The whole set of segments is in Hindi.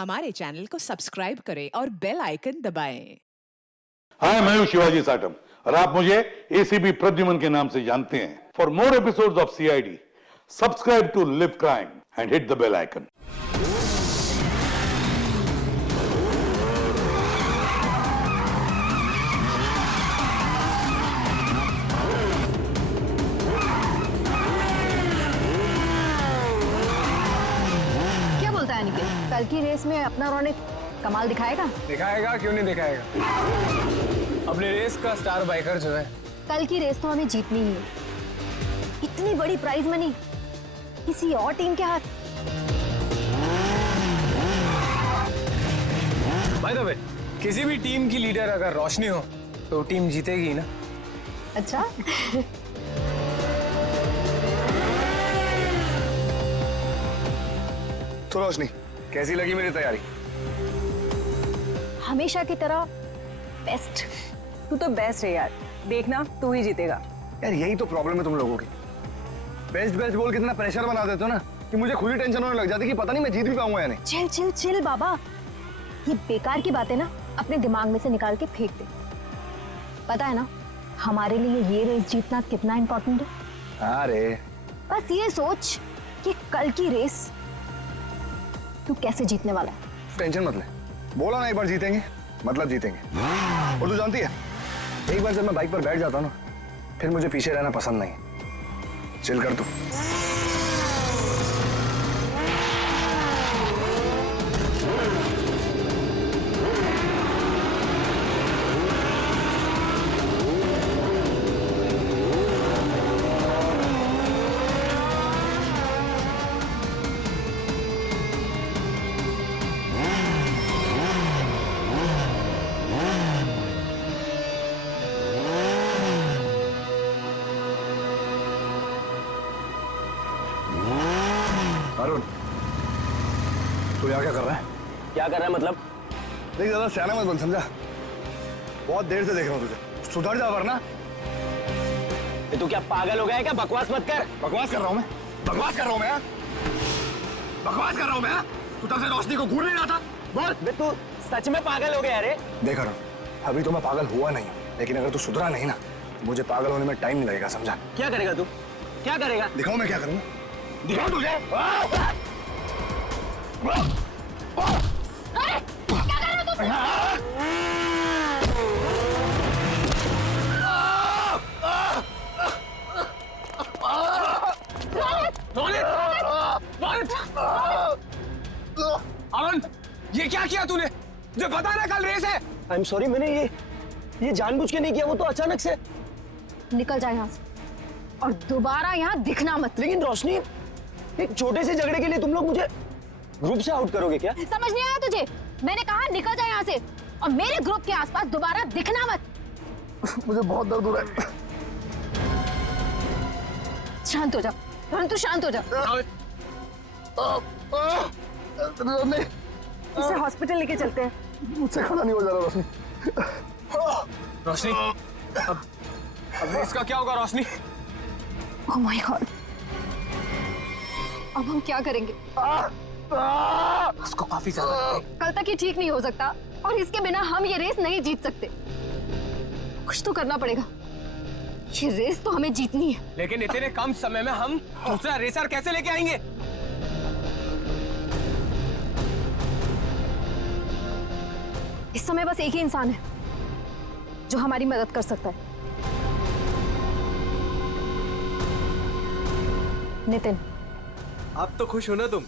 हमारे चैनल को सब्सक्राइब करें और बेल आइकन दबाएं। हाय, मैं हूं शिवाजी साटम और आप मुझे एसीपी प्रद्युमन के नाम से जानते हैं। For more episodes of CID, subscribe to live crime and hit the bell icon. क्या बोलता है निखिल? कल की रेस में अपना रौनक कमाल दिखाएगा? दिखाएगा, क्यों नहीं दिखाएगा। अपने रेस का स्टार बाइकर जो है। कल की रेस तो हमें जीतनी ही है। इतनी बड़ी प्राइज मनी किसी और टीम के हाथ। बाय द वे, किसी भी टीम की लीडर अगर रोशनी हो तो टीम जीतेगी ना। अच्छा। तो रोशनी, कैसी लगी मेरी तैयारी? हमेशा की तरह बेस्ट। तू तो बेस्ट है यार, देखना तू ही जीतेगा। यार यही तो प्रॉब्लम है तुम लोगों की। बेस्ट बेस्ट बोल के इतना प्रेशर बना देते हो ना कि मुझे खुद ही टेंशन होने लग जाती है कि पता नहीं मैं जीत भी पाऊंगा या नहीं। चिल चिल चिल बाबा, ये बेकार की बातें ना अपने दिमाग में से निकाल के फेंक दे। पता है ना हमारे लिए ये रेस जीतना कितना इंपॉर्टेंट है? हाँ रे। बस ये सोच कि कल की रेस तू कैसे जीतने वाला है। टेंशन मत ले, बोला ना एक बार जीतेंगे मतलब जीतेंगे। और तू जानती है, एक बार जब मैं बाइक पर बैठ जाता हूँ ना, फिर मुझे पीछे रहना पसंद नहीं। चिल कर तू। अरुण, तू यहाँ क्या कर रहा है? क्या कर रहा है मतलब? देख ज्यादा सियाना मत बन, समझा? बहुत देर से देख रहा हूँ तुझे, सुधर जा वरना। तू क्या पागल हो गया है क्या? बकवास मत कर। बकवास कर रहा हूँ मैं? बकवास कर रहा हूँ मैं? बकवास कर रहा हूँ मैं? तू तब से रोशनी को घूर नहीं रहा था? बोल। बे तू सच में पागल हो गया रे? देख अरुण, अभी तो मैं पागल हुआ नहीं, लेकिन अगर तू सुधरा नहीं ना, मुझे पागल होने में टाइम नहीं लगेगा, समझा? क्या करेगा तू? क्या करेगा? दिखाऊं मैं क्या करूंगा? दिखाऊं तुझे? अरुण, ये क्या किया तूने? मुझे पता है ना कल रेस है। आई एम सॉरी, मैंने ये जानबूझ के नहीं किया, वो तो अचानक से। निकल जा यहाँ से और दोबारा यहाँ दिखना मत। लेकिन रोशनी, एक छोटे से झगड़े के लिए तुम लोग मुझे ग्रुप से आउट करोगे क्या? समझ नहीं आया तुझे? मैंने कहा निकल जा यहाँ से और मेरे ग्रुप के आसपास दोबारा दिखना मत। मुझे बहुत दर्द हो रहा है। शांत हो जा, तू शांत हो जा। नहीं, इसे हॉस्पिटल लेके चलते हैं। मुझसे खड़ा नहीं हो जा रहा रोशनी। रोशनी, अब इसका क्या होगा रोशनी? ओह माय गॉड, अब हम क्या करेंगे? उसको काफी ज्यादा कल तक ये ठीक नहीं हो सकता और इसके बिना हम ये रेस नहीं जीत सकते। कुछ तो करना पड़ेगा, ये रेस तो हमें जीतनी है। लेकिन इतने कम समय में हम दूसरा रेसर कैसे लेके आएंगे? इस समय बस एक ही इंसान है जो हमारी मदद कर सकता है, नितिन। आप तो खुश हो ना? तुम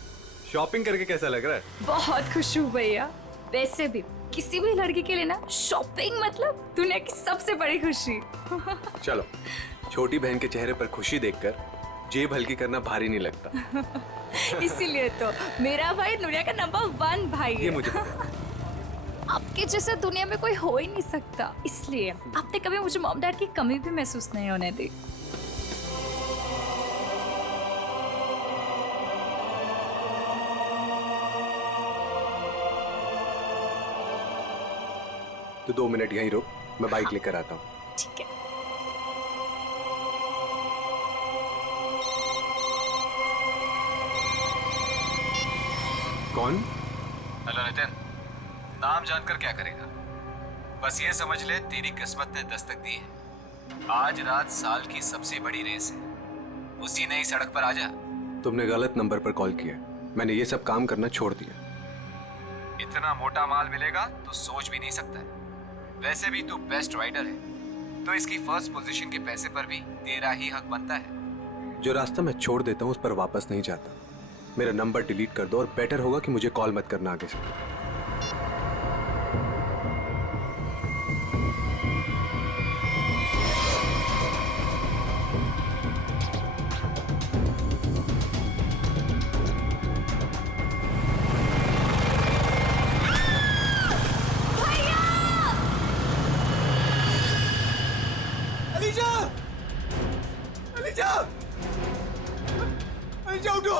शॉपिंग करके कैसा लग रहा है? बहुत खुश हूँ भैया। वैसे भी किसी भी लड़की के लिए ना शॉपिंग मतलब दुनिया की सबसे बड़ी खुशी। चलो, छोटी बहन के चेहरे पर खुशी देखकर जेब हल्की करना भारी नहीं लगता। इसीलिए तो मेरा भाई दुनिया का नंबर 1 भाई है। ये मुझे पता है। आपके जैसा दुनिया में कोई हो ही नहीं सकता, इसलिए आपने कभी मुझे मॉम डैड की कमी भी महसूस नहीं होने दी। तो 2 मिनट यहीं रुक, मैं बाइक लेकर आता हूँ। ठीक है। कौन? हेलो नितिन, नाम जानकर क्या करेगा? बस ये समझ ले तेरी किस्मत ने दस्तक दी है। आज रात साल की सबसे बड़ी रेस है, उसी नई सड़क पर आजा। तुमने गलत नंबर पर कॉल किया, मैंने ये सब काम करना छोड़ दिया। इतना मोटा माल मिलेगा तो सोच भी नहीं सकता है। वैसे भी तू बेस्ट राइडर है, तो इसकी फर्स्ट पोजीशन के पैसे पर भी तेरा ही हक बनता है। जो रास्ता मैं छोड़ देता हूँ उस पर वापस नहीं जाता। मेरा नंबर डिलीट कर दो और बेटर होगा कि मुझे कॉल मत करना आगे से। अलीशा! अलीशा! अलीशा उठो!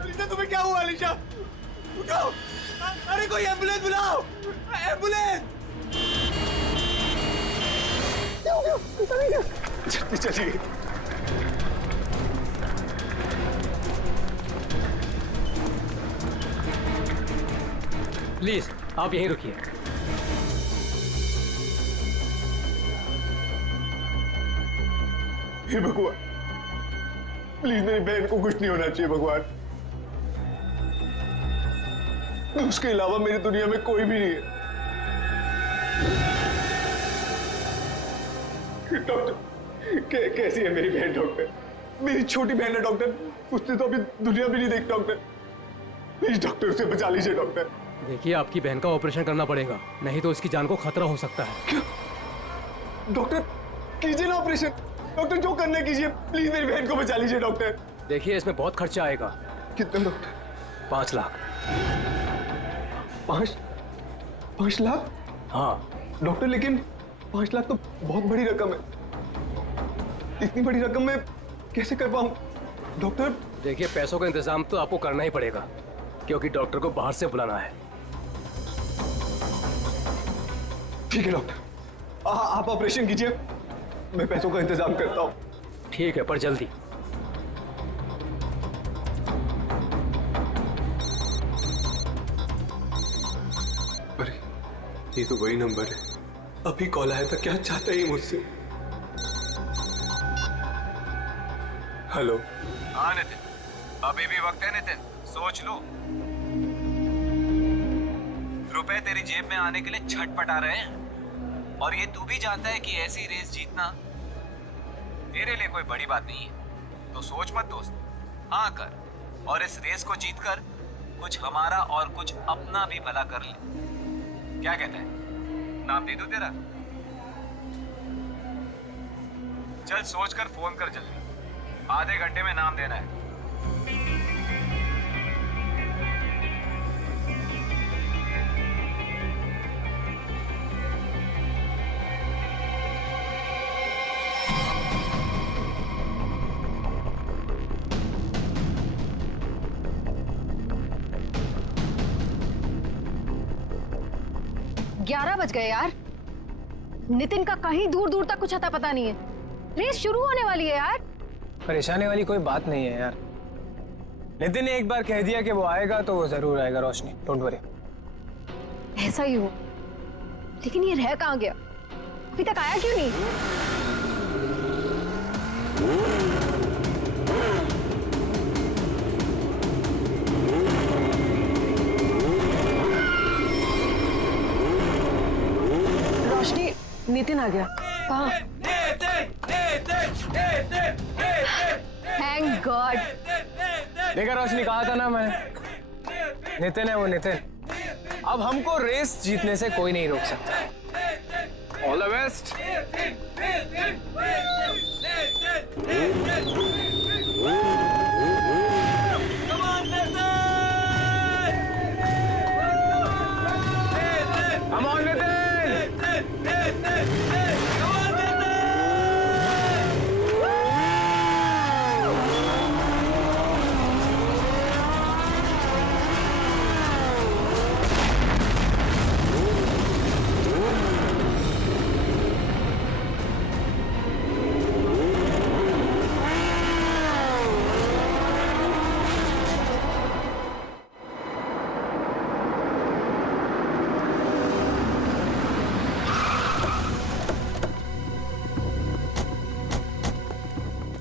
अलीशा तुम्हें क्या हुआ अलीशा? उठो! अरे कोई एम्बुलेंस बुलाओ! एम्बुलेंस! जल्दी चलिए। प्लीज आप यहीं रुकिए। हे भगवान, प्लीज मेरी बहन को कुछ नहीं होना चाहिए भगवान। उसके अलावा मेरी दुनिया में कोई भी नहीं है। डॉक्टर, कैसी है मेरी बहन? डॉक्टर, मेरी छोटी बहन है डॉक्टर, उसने तो अभी दुनिया भी नहीं देखी डॉक्टर। प्लीज डॉक्टर, उसे बचा लीजिए डॉक्टर। देखिए आपकी बहन का ऑपरेशन करना पड़ेगा, नहीं तो इसकी जान को खतरा हो सकता है। क्या? डॉक्टर कीजिए ना ऑपरेशन। डॉक्टर जो करना कीजिए, प्लीज मेरी बहन को बचा लीजिए डॉक्टर। देखिए इसमें बहुत खर्चा आएगा। कितना डॉक्टर? 5 लाख। 5 लाख? हाँ डॉक्टर, लेकिन 5 लाख तो बहुत बड़ी रकम है। इतनी बड़ी रकम मैं कैसे कर पाऊं डॉक्टर? देखिए पैसों का इंतजाम तो आपको करना ही पड़ेगा, क्योंकि डॉक्टर को बाहर से बुलाना है। ठीक है डॉक्टर, आप ऑपरेशन कीजिए, मैं पैसों का इंतजाम करता हूँ। ठीक है, पर जल्दी। अरे ये तो वही नंबर है, अभी कॉल आया था। क्या चाहता है मुझसे? हेलो। हाँ नितिन, अभी भी वक्त है नितिन, सोच लो। रुपए तेरी जेब में आने के लिए छटपटा रहे हैं, और ये तू भी जानता है कि ऐसी रेस जीतना तेरे लिए कोई बड़ी बात नहीं है। तो सोच मत दोस्त, हाँ कर, और इस रेस को जीतकर कुछ हमारा और कुछ अपना भी भला कर ले। क्या कहता है? नाम दे दूं तेरा? चल सोच कर फोन कर जल्दी, आधे घंटे में नाम देना है। ग्यारह बज गए यार। नितिन का कहीं दूर दूर तक कुछ अता पता नहीं है। रेस शुरू होने वाली है यार। परेशानी वाली कोई बात नहीं है यार। नितिन ने एक बार कह दिया कि वो आएगा तो वो जरूर आएगा रोशनी, डोंट वरी। ऐसा ही हो, लेकिन ये रह कहाँ गया? अभी तक आया क्यों नहीं? रोशनी, नितिन आ गया। कहाँ? Thank God. देखा रोशनी, कहा था ना मैंने, नितिन है वो नितिन। अब हमको रेस जीतने से कोई नहीं रोक सकता। All the best. Come on, Nitin!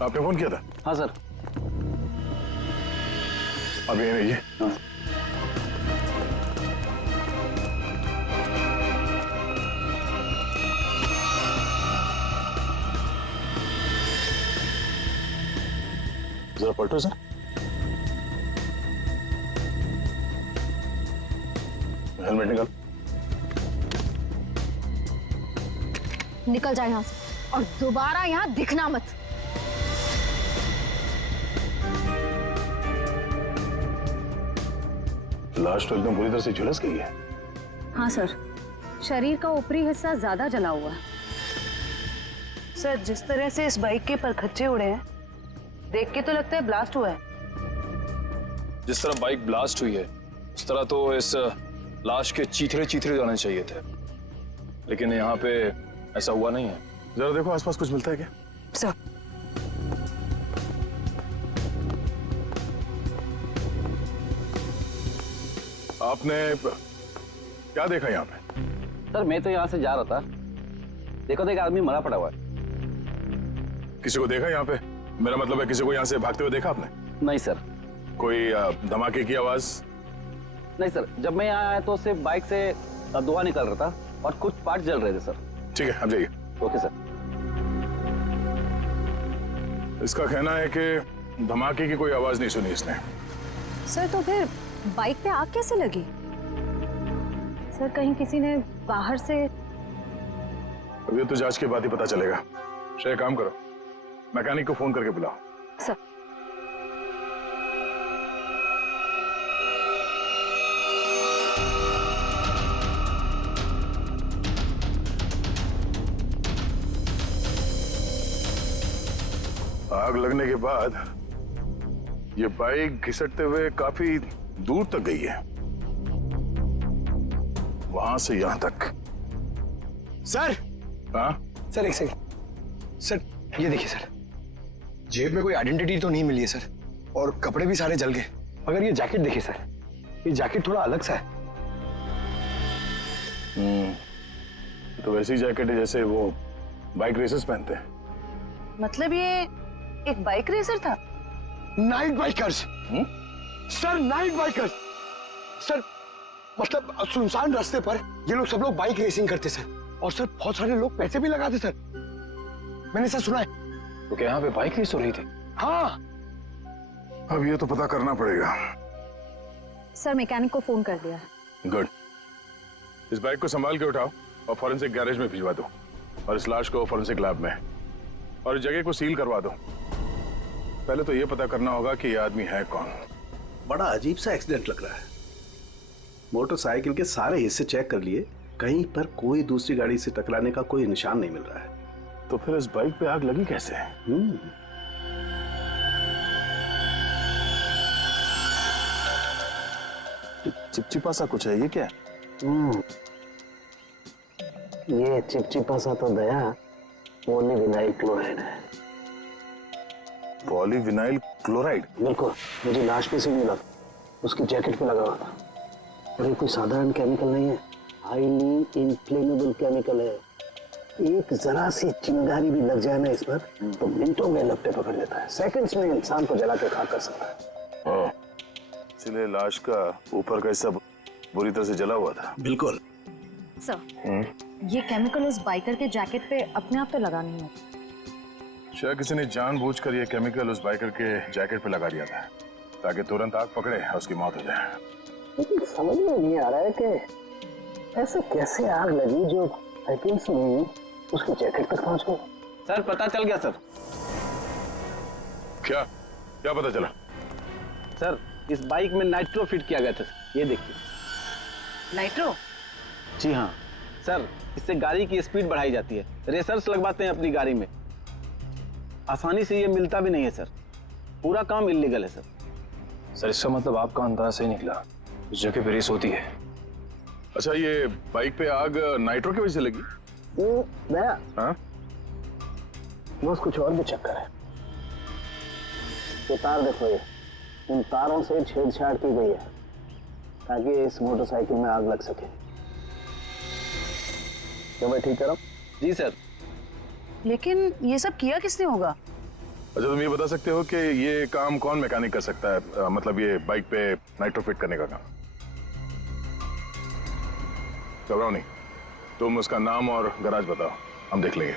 आपने फोन किया था? हाँ सर। अब ये रहिए। जरा पलटो सर। हेलमेट निकाल। निकल जाए यहाँ से और दोबारा यहाँ दिखना मत। लाश तो एकदम बुरी तरह से झुलस गई है। हाँ सर, शरीर का ऊपरी हिस्सा ज्यादा जला हुआ है। सर, जिस तरह से इस बाइक के परखच्चे उड़े हैं, देख के तो लगता है ब्लास्ट हुआ है। जिस तरह बाइक ब्लास्ट हुई है उस तरह तो इस लाश के चीथड़े चीथड़े जाने चाहिए थे, लेकिन यहाँ पे ऐसा हुआ नहीं है। जरा देखो आसपास कुछ मिलता है क्या? सर, आपने क्या देखा यहाँ पे? सर मैं तो यहाँ से जा रहा था, देखो तो एक आदमी मरा पड़ा हुआ है। किसी को देखा यहाँ पे? मेरा मतलब है किसी को यहाँ से भागते हुए देखा आपने? नहीं सर। कोई धमाके की आवाज? नहीं सर, जब मैं यहाँ आया तो सिर्फ बाइक से धुआं निकल रहा था और कुछ पार्ट जल रहे थे सर। ठीक है, अब जाइए। Okay sir. इसका कहना है कि धमाके की कोई आवाज नहीं सुनी इसने। सर तो फिर बाइक पे आग कैसे लगी? सर कहीं किसी ने बाहर से? अब ये तो जांच के बाद ही पता चलेगा। श्रेय, काम करो, मैकेनिक को फोन करके बुलाओ। सर। आग लगने के बाद ये बाइक घिसटते हुए काफी दूर तक गई है, वहां से यहां तक। सर। हाँ सर एक सेकंड। सर ये देखिए सर, जेब में कोई आइडेंटिटी तो नहीं मिली है सर, और कपड़े भी सारे जल गए। मगर ये जैकेट देखिए सर, ये जैकेट थोड़ा अलग सा है। तो वैसी जैकेट है जैसे वो बाइक रेसर्स पहनते हैं। मतलब ये एक बाइक रेसर था? Night bikers sir, night bikers sir. मतलब सुनसान रास्ते पर ये लोग सब लोग बाइक रेसिंग करते सर, और सर बहुत सारे लोग पैसे भी लगाते सर, मैंने सर सुना है। तो क्या यहाँ पे बाइक रेस हो रही थी? हाँ। अब ये तो पता करना पड़ेगा। सर मैकेनिक को फोन कर दिया है। गुड। इस बाइक को संभाल के उठाओ और फॉरेंसिक गैरेज में भिजवा दो, और इस लाश को फॉरेंसिक लैब में, और इस जगह को सील करवा दो। पहले तो ये पता करना होगा कि ये आदमी है कौन। बड़ा अजीब सा एक्सीडेंट लग रहा है। मोटरसाइकिल के सारे हिस्से चेक कर लिए, कहीं पर कोई दूसरी गाड़ी से टकराने का कोई निशान नहीं मिल रहा है। तो फिर इस बाइक पे आग लगी कैसे? चिपचिपा सा कुछ है, ये क्या है? ये चिपचिपा सा तो दया पॉलीविनाइल क्लोराइड है। Polyvinyl chloride? बिल्कुल, मुझे लाश पे से मिला, उसकी जैकेट पे लगा हुआ था। और ये कोई साधारण केमिकल नहीं है, हाईली इन्फ्लेमेबल केमिकल है। एक जरा सी चिंगारी भी लग जाए ना इस पर तो मिनटों में लपटे पकड़ लेता है, सेकंड्स में इंसान को जला के खाक कर सकता है। इसलिए लाश का ऊपर का हिस्सा बुरी तरह से जला हुआ था। बिल्कुल सर, ये केमिकल उस बाइकर के जैकेट पे अपने आप तो लगा नहीं है। शायद किसी ने जानबूझकर ये केमिकल उस बाइकर के जैकेट पे लगा दिया था ताकि तुरंत आग पकड़े और उसकी मौत हो जाए। लेकिन समझ में नहीं आ रहा है कि ऐसे कैसे आग लगी जो सेकंड्स में उसकी जैकेट तक पहुंच गई। सर पता चल गया सर। क्या क्या पता चला? सर इस बाइक में नाइट्रो फिट किया गया था, ये देखिए। नाइट्रो? जी हाँ सर, इससे गाड़ी की स्पीड बढ़ाई जाती है। रेसर्स लगवाते हैं अपनी गाड़ी में, आसानी से ये मिलता भी नहीं है सर। पूरा काम इल्लीगल है सर। सर इसका मतलब आपका अंदाज सही निकला, उस जगह पे रेस होती है। अच्छा, ये बाइक पे आग नाइट्रो की वजह से लगी? दया, हाँ? बस कुछ और भी चक्कर है। ये तार देखो, ये इन तारों से छेड़छाड़ की गई है ताकि इस मोटरसाइकिल में आग लग सके। क्या मैं ठीक कह रहा हूं? जी सर। लेकिन ये सब किया किसने होगा? अच्छा, तुम ये बता सकते हो कि ये काम कौन मैकेनिक कर सकता है, मतलब ये बाइक पे नाइट्रो फिट करने का काम? घबराओ नहीं, तुम उसका नाम और गराज बताओ, हम देख लेंगे।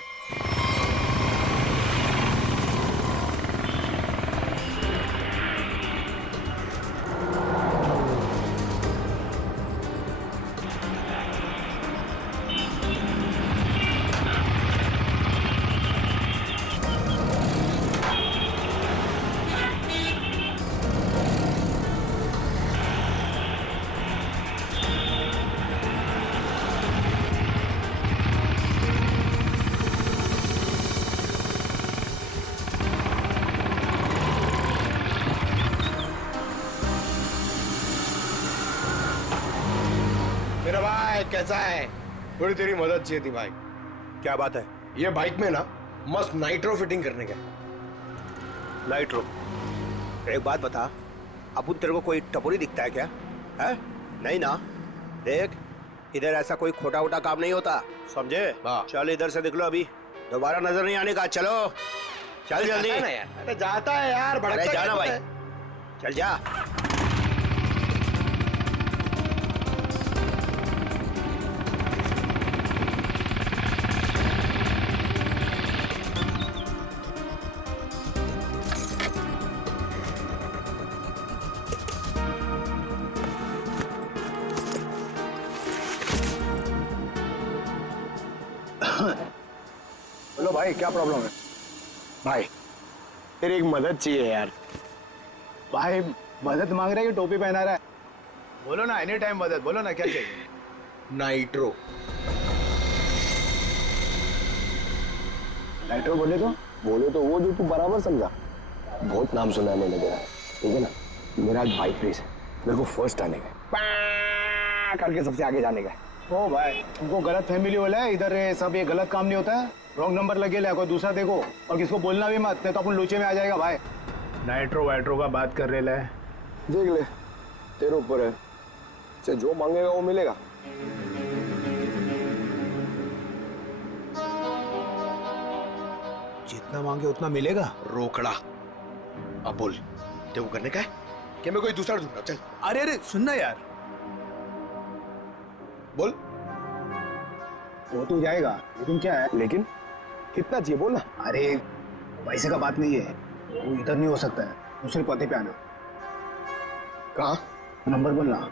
मेरा भाई कैसा है? थोड़ी तेरी मदद चाहिए थी भाई। क्या बात है? ये बाइक में ना मस्त नाइट्रो फिटिंग करने का। नाइट्रो? एक बात बता, अपुन तेरे को कोई टपोरी दिखता है क्या? है? नहीं ना? देख, इधर ऐसा कोई खोटा वोटा काम नहीं होता, समझे? चल इधर से निकलो, अभी दोबारा नजर नहीं आने का। चलो चल जल्दी। अरे जाता है यार, भड़कता अरे जाना है। भाई, चल जा। बोलो भाई, क्या प्रॉब्लम है? भाई तेरी एक मदद चाहिए यार। भाई मदद मांग रहा है कि टोपी पहना रहा है? बोलो ना, एनी टाइम मदद, बोलो ना क्या चाहिए। नाइट्रो। नाइट्रो बोले तो वो जो तू बराबर समझा। बहुत नाम सुना है मैंने तेरा, ठीक है ना? मेरा आज बाइक रेस है, मेरे को फर्स्ट आने का, करके सबसे आगे जाने का। ओ भाई, तुमको गलत फैमिली वाला है इधर, सब ये गलत काम नहीं होता है। रॉन्ग नंबर लगे ले, कोई दूसरा देखो, और किसको बोलना भी मत, नहीं तो अपन लूचे में आ जाएगा भाई। नाइट्रो वाइट्रो का बात कर रहे है, देख ले, तेरे ऊपर है, से जो मांगेगा वो मिलेगा। जितना मांगे उतना मिलेगा। रोकड़ा। अब बोल, तेरे को करने का है कि मैं कोई दूसरा ढूंढूं? चल। अरे अरे सुनना यार, बोल। वो तो जाएगा, लेकिन क्या है? लेकिन कितना चाहिए बोल ना। अरे पैसे का बात नहीं है, वो इधर नहीं हो सकता है, दूसरे पते पे आना। कहाँ? नंबर बोलना।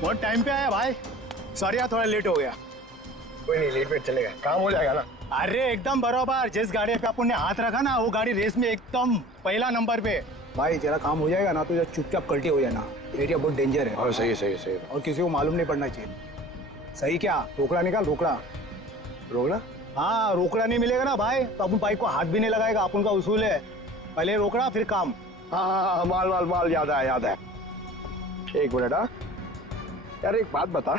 बहुत टाइम पे आया भाई, सॉरी यार थोड़ा लेट हो गया। कोई नहीं, लेट वेट चलेगा, काम हो जाएगा ना। अरे एकदम बराबर, जिस गाड़ी पे अपन ने हाथ रखा ना, वो गाड़ी रेस में एकदम पहला नंबर पे। भाई तेरा काम हो जाएगा ना, तो चुपचाप कल्टी हो जाना, एरिया बहुत डेंजर है। सही है, सही है, सही है। और किसी को मालूम नहीं पड़ना चाहिए। सही क्या? रोकड़ा निकाल, रोकड़ा। रोकड़ा? हाँ, रोकड़ा नहीं मिलेगा ना भाई तो अपन बाइक को हाथ भी नहीं लगाएगा, अपन का उसूल है, पहले रोकड़ा फिर काम। हाँ, माल माल माल, याद है, याद है। एक मिनट। हाँ यार, एक बात बता,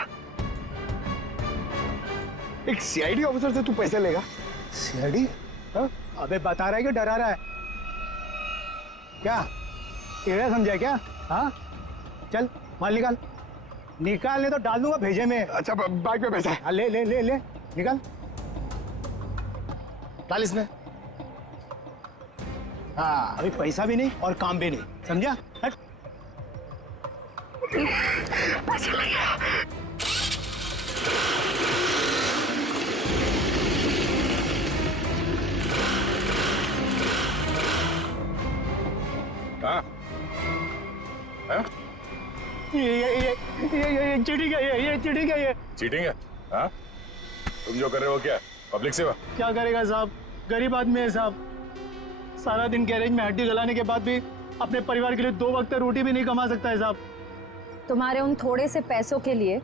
एक सीआईडी ऑफिसर से तू पैसे लेगा? सीआईडी? हाँ? अबे बता रहा है कि डरा रहा है? क्या टेढ़ा समझा क्या? हाँ चल माल निकाल, निकाल नहीं तो डाल दूंगा भेजे में। अच्छा, बाइक पे पैसा है? हाँ, ले ले ले ले निकाल, डाल इसमें। हाँ, अभी पैसा भी नहीं और काम भी नहीं, समझा? हट। पैसा लग गया। हाँ? ये चीटिंग है, ये चीटिंग है, ये चीटिंग है? हाँ? तुम जो कर रहे हो क्या पब्लिक सेवा? क्या करेगा साहब, गरीब आदमी है साहब, सारा दिन गैरेज में हड्डी गलाने के बाद भी अपने परिवार के लिए 2 वक्त रोटी भी नहीं कमा सकता है साहब। तुम्हारे उन थोड़े से पैसों के लिए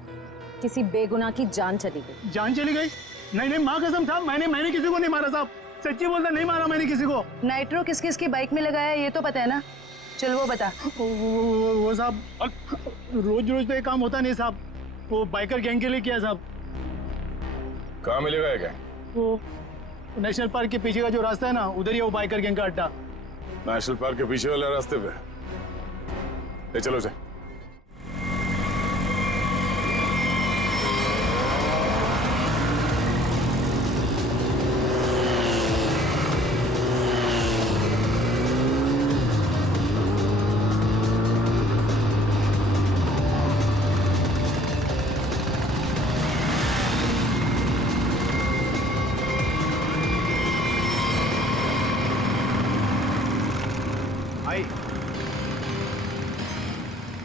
किसी बेगुनाह की जान चली गई। जान चली गई? नहीं नहीं माँ कसम साहब, मैंने किसी को नहीं मारा साहब, सच्ची बोलता, नहीं मारा मैंने किसी को। नाइट्रो किस किस की बाइक में लगाया ये तो पता है ना? चल वो बता। वो साहब रोज रोज तो ये काम होता नहीं साहब, वो बाइकर गैंग के लिए किया साहब। कहाँ मिलेगा ये गैंग? वो नेशनल पार्क के पीछे का जो रास्ता है ना, उधर ही है वो बाइकर गैंग का अड्डा। नेशनल पार्क के पीछे वाले रास्ते पे? ले चलो से।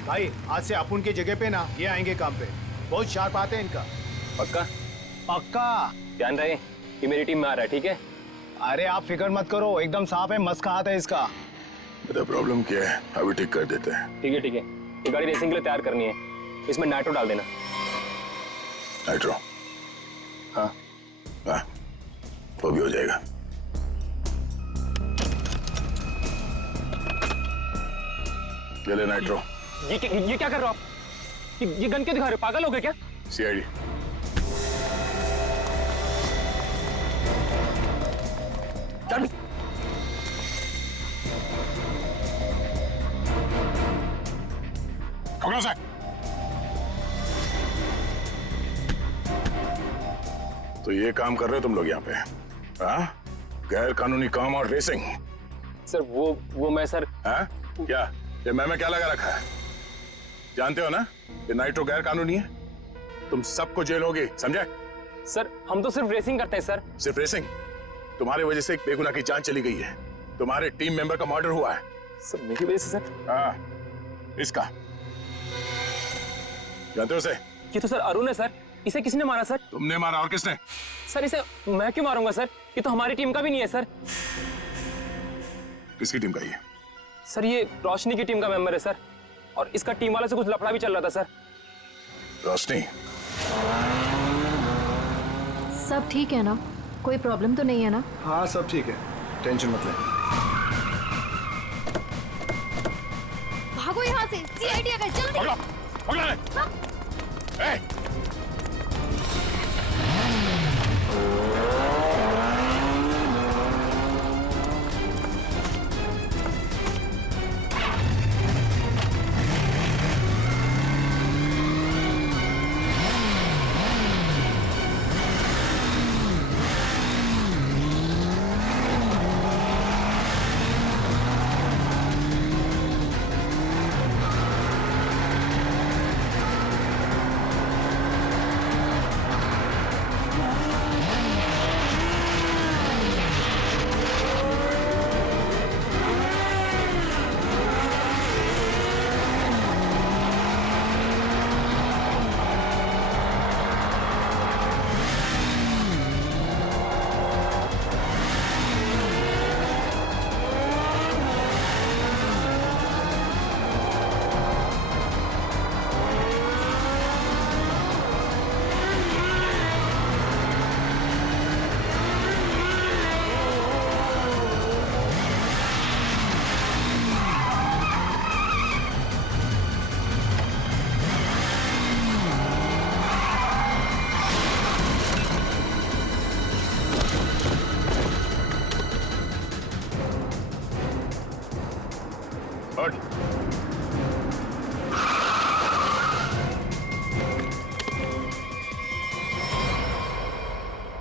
भाई आज से अपुन की जगह पे ना ये आएंगे काम पे, बहुत शार्प आते हैं इनका। पक्का? पक्का। ध्यान रहे कि मेरी टीम में आ रहा है, ठीक है? अरे आप फिक्र मत करो, एकदम साफ है, मस्त का हाथ है इसका। बेटा प्रॉब्लम क्या है, अभी ठीक कर देते हैं। ठीक है ठीक है, ये गाड़ी रेसिंग के लिए तैयार करनी है, इसमें नाइट्रो डाल देना। नाइट्रो? हाँ हाँ, वो भी हो जाएगा। ले ले नाइट्रो। ये क्या कर रहे हो आप? ये गन क्यों दिखा रहे हो? पागल हो गए क्या? सीआईडी। चल। पकड़ो से। तो ये काम कर रहे हो तुम लोग यहाँ पे? हाँ? गैर कानूनी काम और रेसिंग। सर वो मैं सर। हाँ? क्या ये मैं क्या लगा रखा है? जानते हो ना ये नाइट्रो गैर कानूनी है, तुम सबको जेल होगी, समझे? सर हम तो सिर्फ रेसिंग करते हैं सर। सिर्फ रेसिंग? तुम्हारी वजह से एक बेगुनाह की जान चली गई है, तुम्हारे टीम मेंबर का मर्डर हुआ है। सर मेरी वजह से सर? हाँ, इसका जानते हो उसे? ये तो सर अरुण है सर, इसे किसने मारा सर? तुमने मारा, और किसने? सर इसे मैं क्यों मारूंगा सर, ये तो हमारी टीम का भी नहीं है सर। किसकी टीम का ये? सर ये रोशनी की टीम का मेंबर है सर, और इसका टीम वाले से कुछ लफड़ा भी चल रहा था सर। रोशनी? सब ठीक है ना? कोई प्रॉब्लम तो नहीं है ना? हाँ सब ठीक है, टेंशन मत ले। भागो यहाँ से, सीआईडी आ गए, जल्दी। पकड़ो, पकड़ो। ए!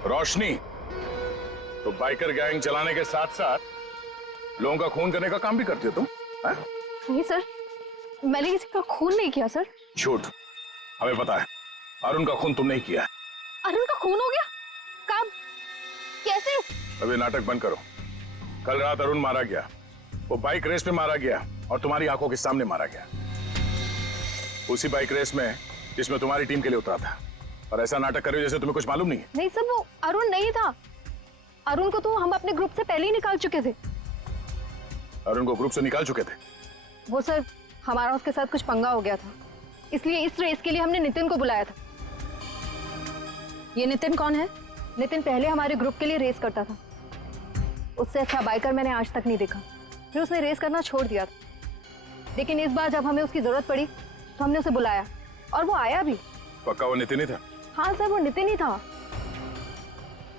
रोशनी, तो बाइकर गैंग चलाने के साथ साथ लोगों का खून करने का काम भी करते हो तुम? नहीं सर, मैंने किसी का खून नहीं किया सर। झूठ, हमें पता है अरुण का खून तुमने ही किया है। अरुण का खून हो गया? कब? कैसे? अभी नाटक बंद करो। कल रात अरुण मारा गया, वो बाइक रेस में मारा गया और तुम्हारी आंखों के सामने मारा गया, उसी बाइक रेस में जिसमें तुम्हारी टीम के लिए उतरा था। और ऐसा नाटक कर रहे हो जैसे तुम्हें कुछ मालूम नहीं है। नहीं सर, वो अरुण नहीं था। अरुण को तो हम अपने ग्रुप से पहले ही निकाल चुके थे। अरुण को ग्रुप से निकाल चुके थे? वो सर हमारा उसके साथ कुछ पंगा हो गया था, इसलिए इस रेस के लिए हमने नितिन को बुलाया था। ये नितिन कौन है? नितिन पहले हमारे ग्रुप के लिए रेस करता था। उससे अच्छा बाइकर मैंने आज तक नहीं देखा। फिर उसने रेस करना छोड़ दिया था, लेकिन इस बार जब हमें उसकी जरूरत पड़ी तो हमने उसे बुलाया और वो आया भी। पक्का वो नितिन ही था? हाँ सर, वो नितिन ही था।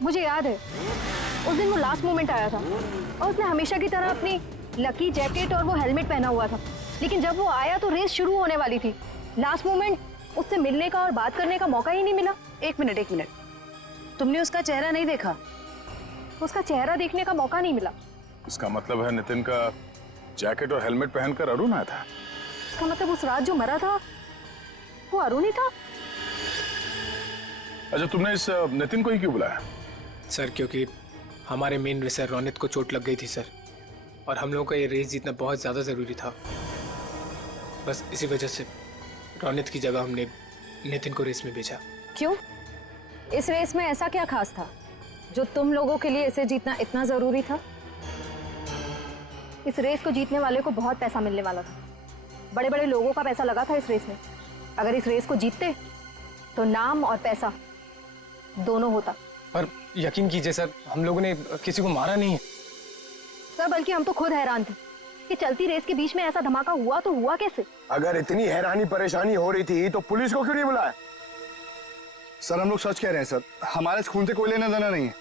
मुझे याद है उस दिन वो लास्ट मोमेंट आया था और उसने हमेशा की तरह अपनी लकी जैकेट और वो हेलमेट पहना हुआ था, लेकिन जब वो आया तो रेस शुरू होने वाली थी। लास्ट मोमेंट उससे मिलने का और बात करने का मौका ही नहीं मिला। एक मिनट, तुमने उसका चेहरा नहीं देखा? उसका चेहरा देखने का मौका नहीं मिला। इसका मतलब है नितिन का जैकेट और हेलमेट पहनकर अरुण आया था? इसका मतलब उस रात जो मरा था वो अरुण ही था। अच्छा, तुमने इस नितिन को ही क्यों बुलाया? सर क्योंकि हमारे मेन रेसर रोनित को चोट लग गई थी सर, और हम लोगों का ये रेस जीतना बहुत ज़्यादा ज़रूरी था। बस इसी वजह से रोनित की जगह हमने नितिन को रेस में भेजा। क्यों? इस रेस में ऐसा क्या खास था जो तुम लोगों के लिए इसे जीतना इतना ज़रूरी था? इस रेस को जीतने वाले को बहुत पैसा मिलने वाला था। बड़े बड़े लोगों का पैसा लगा था इस रेस में। अगर इस रेस को जीतते तो नाम और पैसा दोनों होता। पर यकीन कीजिए सर, हम लोगों ने किसी को मारा नहीं है सर, बल्कि हम तो खुद हैरान थे कि चलती रेस के बीच में ऐसा धमाका हुआ तो हुआ कैसे। अगर इतनी हैरानी परेशानी हो रही थी तो पुलिस को क्यों नहीं बुलाया? सर हम लोग सच कह रहे हैं सर, हमारे इस खून से कोई लेना देना नहीं है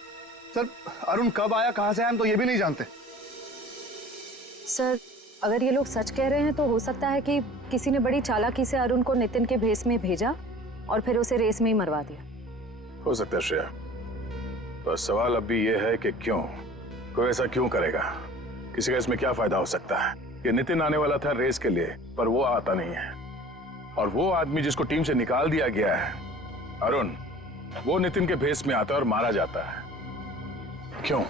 सर। अरुण कब आया, कहाँ से आया, हम तो ये भी नहीं जानते। सर अगर ये लोग सच कह रहे हैं तो हो सकता है कि किसी ने बड़ी चालाकी से अरुण को नितिन के भेस में भेजा और फिर उसे रेस में ही मरवा दिया। हो सकता है श्रेया, तो सवाल अब भी ये है कि क्यों, कोई ऐसा क्यों करेगा? किसी का इसमें क्या फायदा हो सकता है कि नितिन आने वाला था रेस के लिए पर वो आता नहीं है, और वो आदमी जिसको टीम से निकाल दिया गया है अरुण, वो नितिन के भेस में आता है और मारा जाता है। क्यों?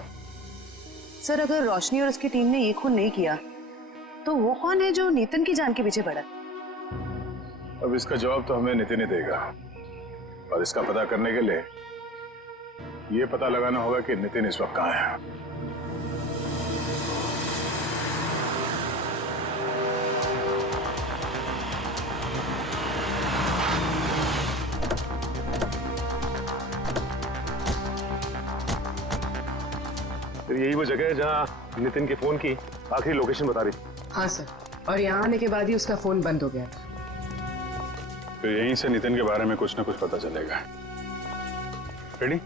सर अगर रोशनी और उसकी टीम ने ये खून नहीं किया तो वो कौन है जो नितिन की जान के पीछे पड़ा? अब इसका जवाब तो हमें नितिन ही देगा, और इसका पता करने के लिए ये पता लगाना होगा कि नितिन इस वक्त कहाँ है। यही वो जगह है जहाँ नितिन के फोन की आखिरी लोकेशन बता रही थी। हाँ सर, और यहाँ आने के बाद ही उसका फोन बंद हो गया। फिर यहीं से नितिन के बारे में कुछ ना कुछ पता चलेगा। रेडी?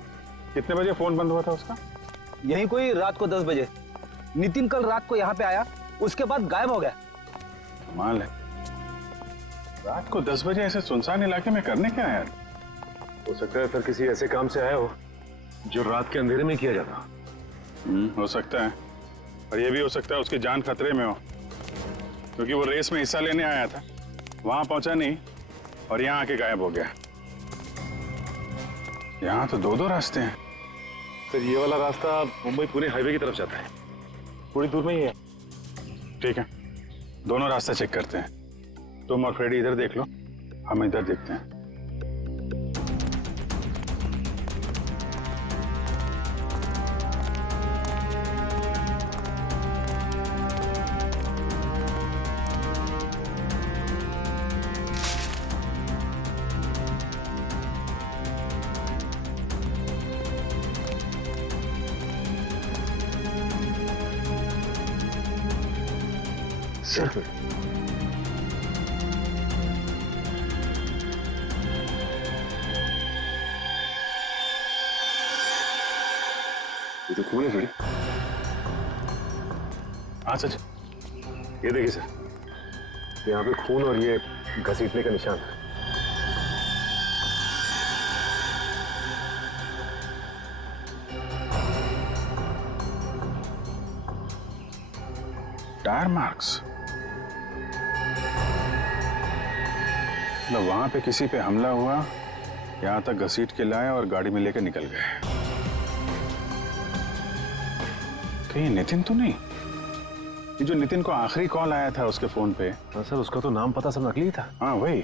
कितने बजे फोन बंद हुआ था उसका? यही कोई रात को 10 बजे। नितिन कल रात को यहाँ पे आया, उसके बाद गायब हो गया। कमाल है, रात को 10 बजे ऐसे सुनसान इलाके में करने क्या आया? हो सकता है सर किसी ऐसे काम से आया हो जो रात के अंधेरे में किया जाता। हो सकता है, और ये भी हो सकता है उसकी जान खतरे में हो, क्योंकि वो रेस में हिस्सा लेने आया था, वहां पहुंचा नहीं और यहाँ आके गायब हो गया। यहाँ तो 2-2 रास्ते हैं। सर ये वाला रास्ता मुंबई पुणे हाईवे की तरफ जाता है, थोड़ी दूर में ही है। ठीक है, दोनों रास्ते चेक करते हैं। तुम और फ्रेडी इधर देख लो, हम इधर देखते हैं। सर ये तो खून है फ्रेडी। हाँ सच, ये देखिए सर, यहाँ पे खून और ये घसीटने का निशान है। टायर मार्क्स, मतलब वहां पे किसी पे हमला हुआ, यहाँ तक घसीट के लाए और गाड़ी में लेकर निकल गए। कहीं नितिन तो नहीं? ये जो नितिन को आखिरी कॉल आया था उसके फोन पे। हाँ सर, उसका तो नाम पता सब नकली था। हाँ वही,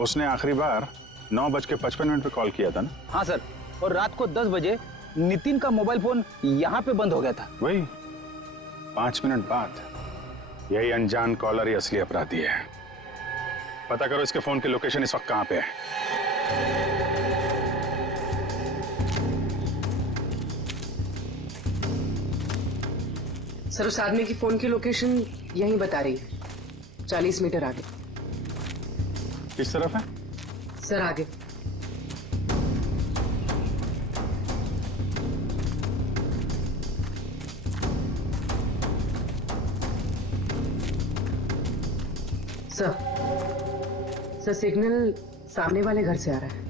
उसने आखिरी बार 9:55 पे कॉल किया था ना? हाँ सर, और रात को 10 बजे नितिन का मोबाइल फोन यहाँ पे बंद हो गया था। वही 5 मिनट बाद। यही अनजान कॉलर ही असली अपराधी है। पता करो इसके फोन की लोकेशन इस वक्त कहाँ पे है। सर उस आदमी की फोन की लोकेशन यहीं बता रही है, 40 मीटर आगे। किस तरफ है? सर आगे। सर सिग्नल सामने वाले घर से आ रहा है।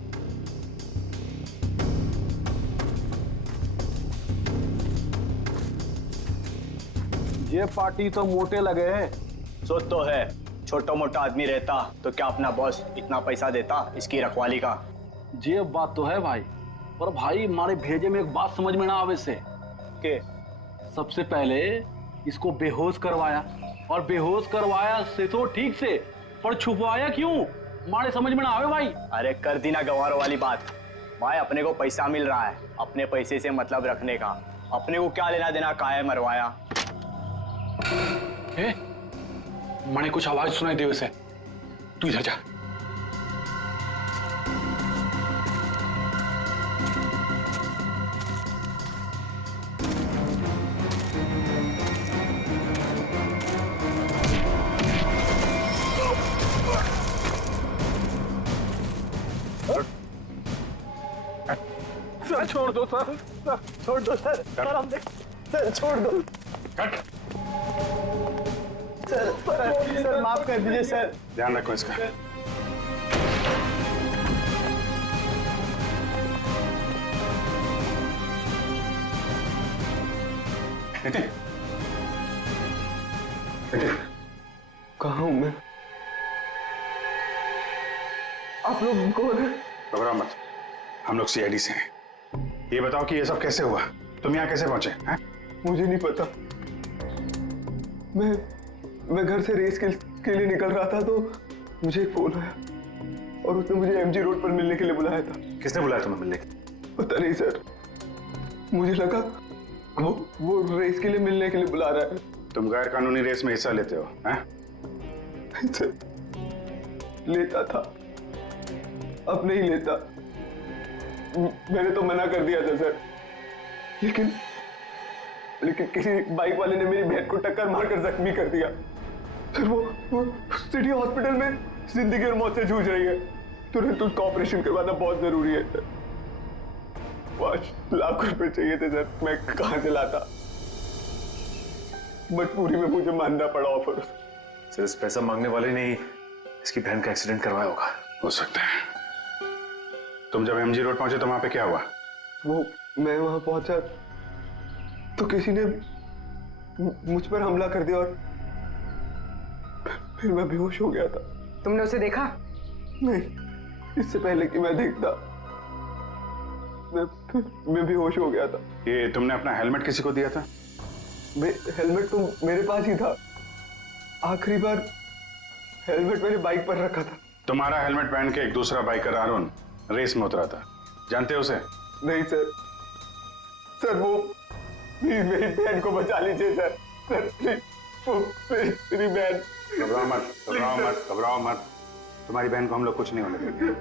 ये पार्टी तो मोटे लगे हैं। सो तो है, छोटा मोटा आदमी रहता तो क्या अपना बॉस इतना पैसा देता इसकी रखवाली का। ये बात तो है भाई, पर भाई हमारे भेजे में एक बात समझ में ना आवे से के सबसे पहले इसको बेहोश करवाया, और बेहोश करवाया से तो ठीक से, पर छुपवाया क्यों हमारे समझ में ना आवे भाई। अरे कर दी ना गंवारों वाली बात भाई, अपने को पैसा मिल रहा है, अपने पैसे से मतलब रखने का, अपने को क्या लेना देना काहे मरवाया। मैंने कुछ आवाज सुनाई दे वैसे, तू इधर जा। सर छोड़ दो सर, छोड़ दो सर, सर हम सर छोड़ दो। कट। सर माफ कर दीजिए सर। ध्यान रखो इसका। नितिन, कहाँ हूं मैं? आप लोग कौन है? घबराओ मत, हम लोग सीआईडी से हैं। ये बताओ कि ये सब कैसे हुआ, तुम यहाँ कैसे पहुंचे हैं? मुझे नहीं पता। मैं घर से रेस के लिए निकल रहा था तो मुझे एक फोन आया और उसने मुझे एमजी रोड पर मिलने के लिए बुलाया था। किसने बुलाया तुम्हें मिलने के? पता नहीं सर, मुझे लगा वो रेस के लिए मिलने के लिए बुला रहा है। तुम गैर कानूनी रेस में हिस्सा लेते हो हैं? सर, लेता था, अब नहीं लेता। मैंने तो मना कर दिया था सर, लेकिन किसी बाइक वाले ने मेरी बहन को टक्कर मारकर जख्मी कर दिया। सर वो सिटी हॉस्पिटल में जिंदगी और मौत से जूझ रही है। तुरंत उसका ऑपरेशन करवाना बहुत जरूरी है सर। 5 लाख रुपए चाहिए थे सर, मैं कहां से लाता? मजबूरी में मुझे मानना पड़ा ऑफर। सर इस पैसा मांगने वाले ने इसकी बहन का एक्सीडेंट करवाया होगा। हो सकता है। तुम जब एमजी रोड पहुंचे तो वहां पे क्या हुआ? मैं वहां पहुंचा तो किसी ने मुझ पर हमला कर दिया और फिर मैं बेहोश हो गया था। तुमने उसे देखा? नहीं, इससे पहले कि मैं देखता मैं बेहोश हो गया था। ये तुमने अपना हेलमेट किसी को दिया था? हेलमेट तो मेरे पास ही था। आखिरी बार हेलमेट मैंने बाइक पर रखा था। तुम्हारा हेलमेट पहन के एक दूसरा बाइकर अरुण रेस में उतरा था, जानते हो उसे? नहीं सर, सर वो मेरी बहन को बचा लीजिए सर, मेरी बहन। घबराओ मत, घबराओ मत, घबराओ मत, तुम्हारी बहन को हम लोग कुछ नहीं होने देंगे।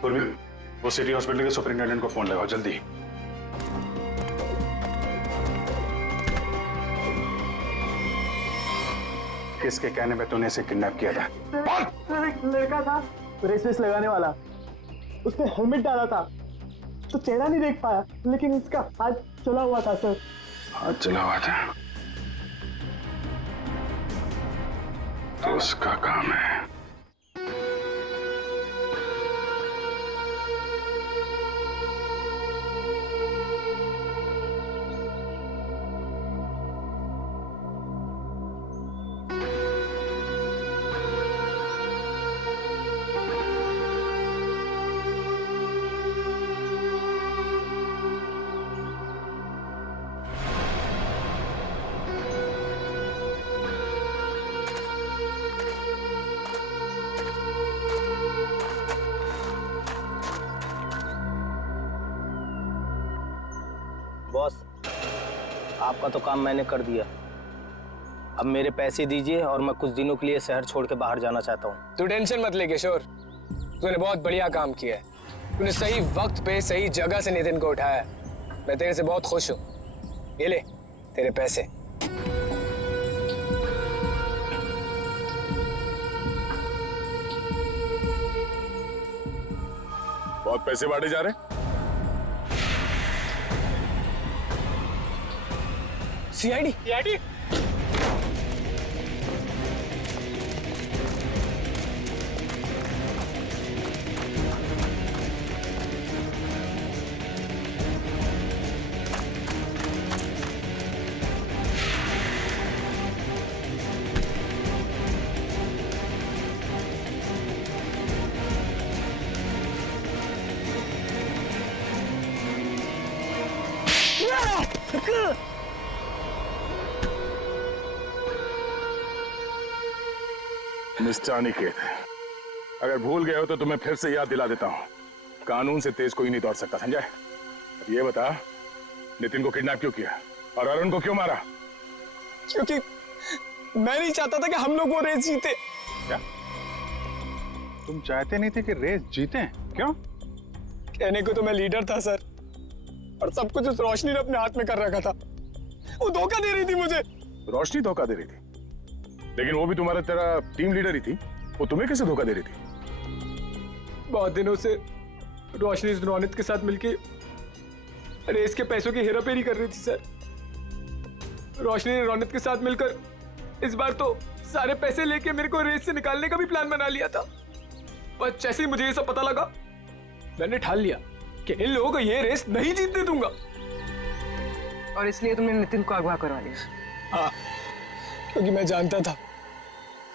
पूर्वी, वो सिटी हॉस्पिटल के सुपरिंटेंडेंट को फोन लगाओ जल्दी। किसके कहने पे तूने इसे किडनैप किया था? एक लड़का था रेस लगाने वाला, उसने हेलमेट डाला था तो चेहरा नहीं देख पाया, लेकिन उसका हाथ चला हुआ था सर। हाथ चला हुआ था तो उसका काम है। बॉस, आपका तो काम मैंने कर दिया, अब मेरे पैसे दीजिए और मैं कुछ दिनों के लिए शहर छोड़ के बाहर जाना चाहता हूँ। तू टेंशन मत ले किशोर, तूने बहुत बढ़िया काम किया है। तूने सही वक्त पे सही जगह से नितिन को उठाया। मैं तेरे से बहुत खुश हूँ। ये ले तेरे पैसे। बहुत पैसे बांटे जा रहे हैं। सीआईडी सीआईडी मिस्टर अनिकेत, अगर भूल गए हो तो तुम्हें फिर से याद दिला देता हूँ, कानून से तेज कोई नहीं दौड़ सकता, समझा? अब ये बता, नितिन को किडनैप क्यों किया और अरुण को क्यों मारा? क्योंकि मैं नहीं चाहता था कि हम लोग वो रेस जीते। क्या तुम चाहते नहीं थे कि रेस जीते? क्यों? कहने को तो मैं लीडर था सर, और सब कुछ उस रोशनी ने अपने हाथ में कर रखा था। वो धोखा दे रही थी मुझे। रोशनी धोखा दे रही थी? लेकिन वो भी तुम्हारा तेरा टीम लीडर ही थी, वो तुम्हें कैसे धोखा दे रही थी? बहुत दिनों से रोशनी रोनित के साथ मिलके रेस के पैसों की हेराफेरी कर रही थी सर। रोशनी ने रोनित के साथ मिलकर इस बार तो सारे पैसे लेके मेरे को रेस से निकालने का भी प्लान बना लिया था। पर जैसे ही मुझे ये सब पता लगा, मैंने ठान लिया कि इन लोगों को ये रेस नहीं जीतने दूंगा। और इसलिए तुमने नितिन को अगवा करवा लिया? हाँ, क्योंकि मैं जानता था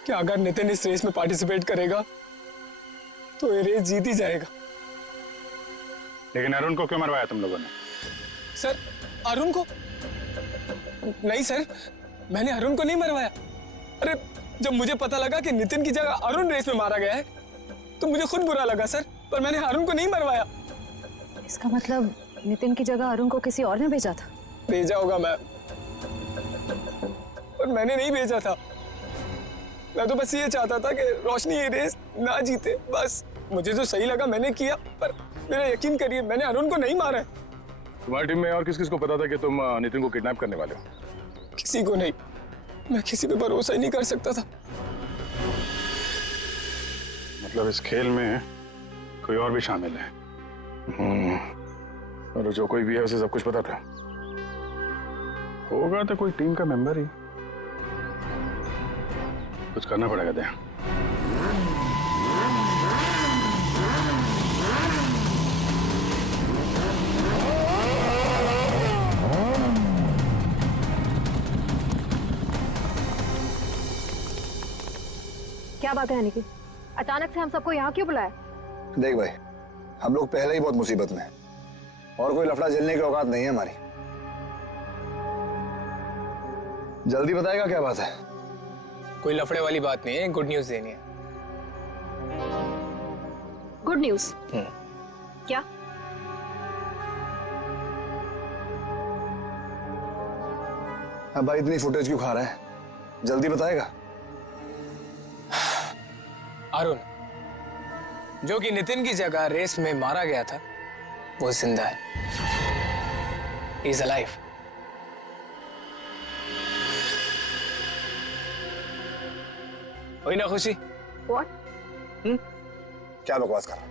कि अगर नितिन इस रेस में पार्टिसिपेट करेगा तो ये रेस जीत ही जाएगा। लेकिन अरुण को क्यों मरवाया तुम लोगों ने? सर, अरुण को? नहीं सर, मैंने अरुण को नहीं मरवाया। अरे, जब मुझे पता लगा कि नितिन की जगह अरुण रेस में मारा गया है तो मुझे खुद बुरा लगा सर, पर मैंने अरुण को नहीं मरवाया। इसका मतलब नितिन की जगह अरुण को किसी और ने भेजा था? भेजा होगा मैम, पर मैंने नहीं भेजा था। मैं तो बस ये चाहता था कि रोशनी ये रेस ना जीते, बस। मुझे जो सही लगा मैंने किया, पर मेरा यकीन करिए मैंने अरुण को नहीं मारा है। तुम्हारी टीम में और किस किस को पता था कि तुम नितिन को किडनैप करने वाले हो? किसी को नहीं। मैं किसी पे भरोसा ही नहीं कर सकता था। मतलब इस खेल में कोई और भी शामिल है? और जो कोई भी है उसे सब कुछ पता था? होगा तो कोई टीम का मेंबर ही। कुछ करना पड़ेगा दया। क्या बात है अनिकेत, अचानक से हम सबको यहाँ क्यों बुलाया? देख भाई, हम लोग पहले ही बहुत मुसीबत में हैं और कोई लफड़ा झेलने की औकात नहीं है हमारी। जल्दी बताएगा क्या बात है? कोई लफड़े वाली बात नहीं है, गुड न्यूज़ देनी है। Good news? क्या? अब भाई इतनी फुटेज क्यों खा रहा है? जल्दी बताएगा। अरुण, जो कि नितिन की जगह रेस में मारा गया था, वो जिंदा है। He is alive. हुई ना खुशी? What? क्या बकवास कर रहा है?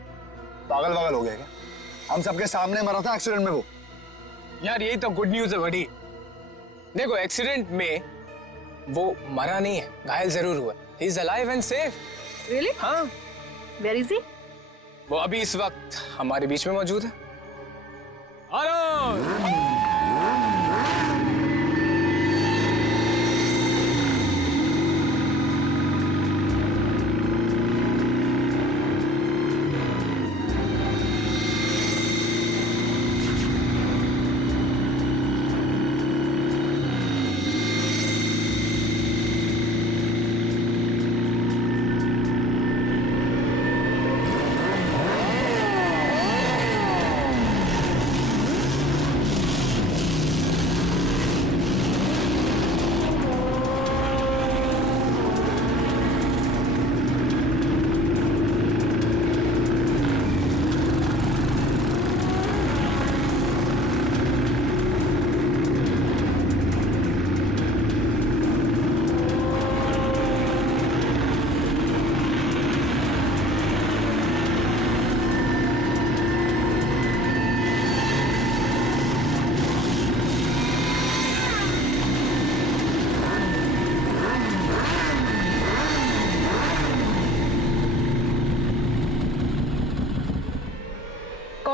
पागल वागल हो गया क्या? हम सबके सामने मरा था एक्सीडेंट में वो। यार यही तो गुड न्यूज़ है बड़ी। देखो, एक्सीडेंट में वो मरा नहीं है, घायल जरूर हुआ। He is alive and safe. Really? हाँ। Where is he? वो अभी इस वक्त हमारे बीच में मौजूद है। अरुण!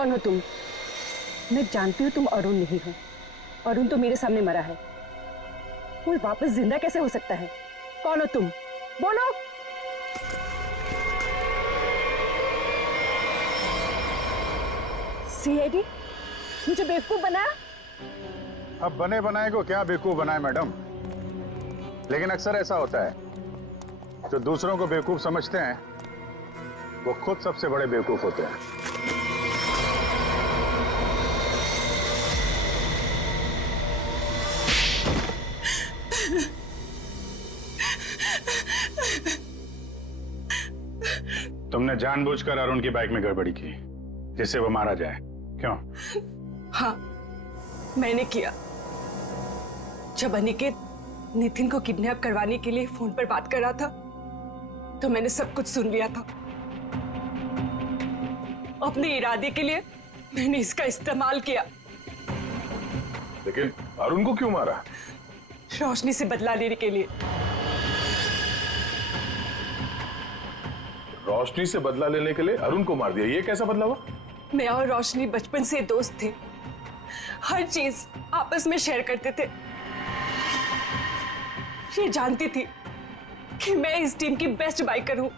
कौन हो तुम? मैं जानती हूँ तुम अरुण नहीं हो। अरुण तो मेरे सामने मरा है, वो वापस जिंदा कैसे हो सकता है? कौन हो तुम? बोलो। सीआईडी मुझे बेवकूफ बनाया? अब बने बनाए को क्या बेवकूफ बनाए मैडम, लेकिन अक्सर ऐसा होता है, जो दूसरों को बेवकूफ समझते हैं वो खुद सबसे बड़े बेवकूफ होते हैं। तुमने जानबूझकर अरुण की बाइक में गड़बड़ी की जिससे वो मारा जाए, क्यों? हाँ, मैंने किया। जब अनिकेत नितिन को किडनैप करवाने के लिए फोन पर बात कर रहा था तो मैंने सब कुछ सुन लिया था। अपने इरादे के लिए मैंने इसका इस्तेमाल किया। लेकिन अरुण को क्यों मारा? रोशनी से बदला लेने के लिए। रोशनी से बदला लेने के लिए अरुण को मार दिया, ये कैसा बदला हुआ? मैं और रोशनी बचपन से दोस्त थे, हर चीज आपस में शेयर करते थे। ये जानती थी कि मैं इस टीम की बेस्ट बाइकर हूं।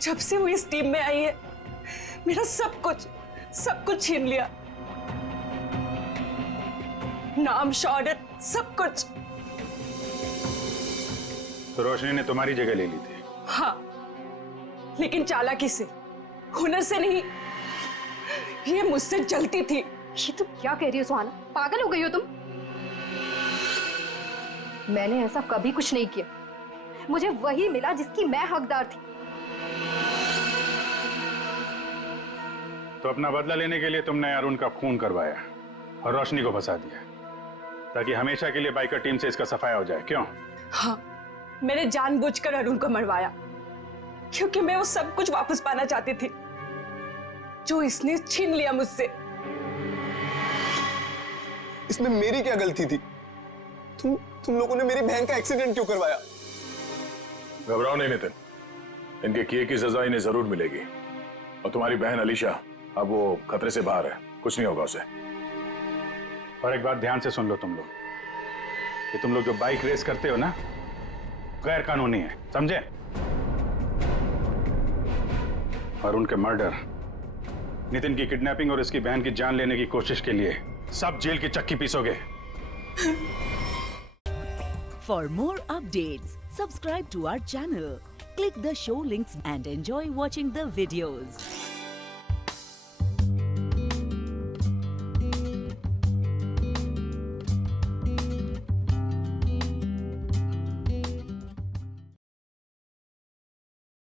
जब से वो इस टीम में आई है मेरा सब कुछ छीन लिया, नाम, शौहरत, सब कुछ। तो रोशनी ने तुम्हारी जगह ले ली थी? हाँ, लेकिन चालाकी से, हुनर से नहीं। ये मुझसे जलती थी। ये तुम क्या कह रही हो सुहाना? पागल हो गई हो तुम? मैंने ऐसा कभी कुछ नहीं किया। मुझे वही मिला जिसकी मैं हकदार थी। तो अपना बदला लेने के लिए तुमने अरुण का खून करवाया और रोशनी को फंसा दिया ताकि हमेशा के लिए बाइकर टीम से इसका सफाया हो जाए, क्यों? हाँ, मैंने जानबूझकर अरुण को मरवाया क्योंकि मैं वो सब कुछ वापस पाना चाहती थी जो इसने छीन लिया मुझसे। इसमें मेरी क्या गलती थी? तुम लोगों ने मेरी बहन का एक्सीडेंट क्यों करवाया? घबराओ नहीं नितिन, इनके किए की सजा इन्हें जरूर मिलेगी। और तुम्हारी बहन अलीशा अब वो खतरे से बाहर है, कुछ नहीं होगा उसे। और एक बात ध्यान से सुन लो तुम लोग, कि तुम लोग जो बाइक रेस करते हो ना, गैर कानूनी है, समझे? और उनके मर्डर, नितिन की किडनैपिंग और इसकी बहन की जान लेने की कोशिश के लिए सब जेल की चक्की पीसोगे। For more updates, subscribe to our channel, click the show links and enjoy watching the videos.